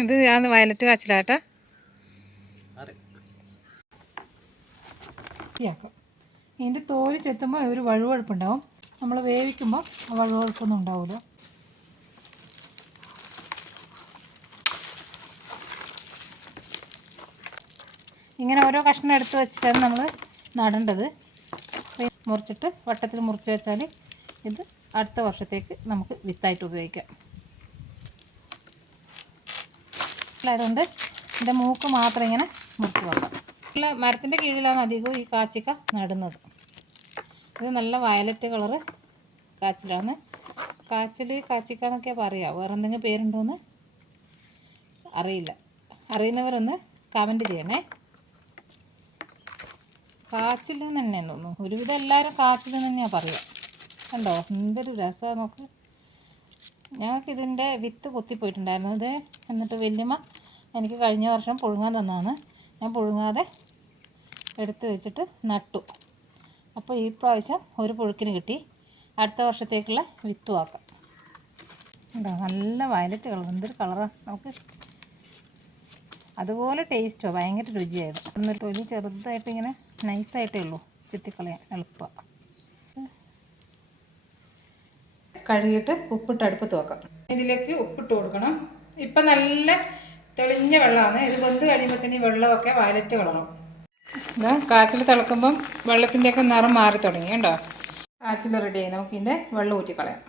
ഇത് ഞാൻ വയലറ്റ് കാച്ചിലാട്ടെ. വൃത്തിയാക്കാം ഇതിന്റെ തോൽ ചെത്തുമ്പോൾ ഒരു വഴുവഴുപ്പുണ്ടാവും. നമ്മൾ വേവിക്കുമ്പോൾ ആ വഴുവഴുപ്പൊന്നും ഉണ്ടാവില്ല ഇങ്ങനെ ഓരോ കഷ്ണം എടുത്ത് വെച്ചിട്ടാണ് നമ്മൾ നടേണ്ടത്. മുറിച്ചിട്ട് വട്ടത്തിൽ മുറിച്ച് വെച്ചാൽ ഇത് അടുത്ത വർഷത്തേക്ക് നമുക്ക് വിത്തായിട്ട് ഉപയോഗിക്കാം. അതുകൊണ്ട് ഇതിന്റെ മൂക്ക് മാത്രം ഇങ്ങനെ മുറിച്ച് വെക്കാം. മരത്തിന്റെ കീഴിലാണ് അധികവും ഈ കാച്ചിക്ക നടുന്നത്. ഇത് നല്ല വയലറ്റ് കളറ് കാച്ചിലാണ്. കാച്ചിൽ കാച്ചിക്ക എന്നൊക്കെ പറയാം. വേറെ എന്തെങ്കിലും പേരുണ്ടോയെന്ന് അറിയില്ല. അറിയുന്നവരൊന്ന് കമന്റ് ചെയ്യണേ. കാച്ചിൽ എന്ന് തന്നെ തോന്നുന്നു. ഒരുവിധം എല്ലാവരും കാച്ചിൽ തന്നെയാണ് പറയുക കണ്ടോ? എന്തൊരു രസമാണ് നോക്ക്. ഞങ്ങൾക്ക് ഇതിന്റെ വിത്ത് പൊത്തിപ്പോയിട്ടുണ്ടായിരുന്നു. ഇത് എന്നിട്ട് വല്യമ്മ എനിക്ക് കഴിഞ്ഞ വർഷം പുഴുങ്ങാൻ തന്നതാണ് ഞാൻ പുഴുങ്ങാതെ എടുത്തു വെച്ചിട്ട് നട്ടു. അപ്പോൾ ഈ പ്രാവശ്യം ഒരു പുഴുക്കിന് കിട്ടി. അടുത്ത വർഷത്തേക്കുള്ള വിത്തും ആക്കാം. ഉണ്ടോ നല്ല വയലറ്റ് കളർ എന്തൊരു കളറാണ് നമുക്ക് അതുപോലെ ടേസ്റ്റോ ഭയങ്കര രുചിയായത് എന്നൊരു തൊലി ചെറുതായിട്ട് ഇങ്ങനെ നൈസായിട്ടേ ഉള്ളൂ. ചെത്തിക്കളയാൻ എളുപ്പമാണ് കഴുകിയിട്ട് ഉപ്പിട്ട് അടുപ്പത്ത് വെക്കാം. ഇതിലേക്ക് ഉപ്പിട്ട് കൊടുക്കണം. ഇപ്പം നല്ല തെളിഞ്ഞ വെള്ളമാണ്. ഇത് വെന്ത് കഴിയുമ്പോഴത്തേന് ഈ വെള്ളമൊക്കെ വയലറ്റ് കളറും ഇതാ കാച്ചിൽ തിളക്കുമ്പം വെള്ളത്തിന്റെയൊക്കെ നിറം മാറി തുടങ്ങി കേട്ടോ കാച്ചിൽ റെഡിയായി നമുക്കിതിന്റെ വെള്ളം ഊറ്റിക്കളയാം.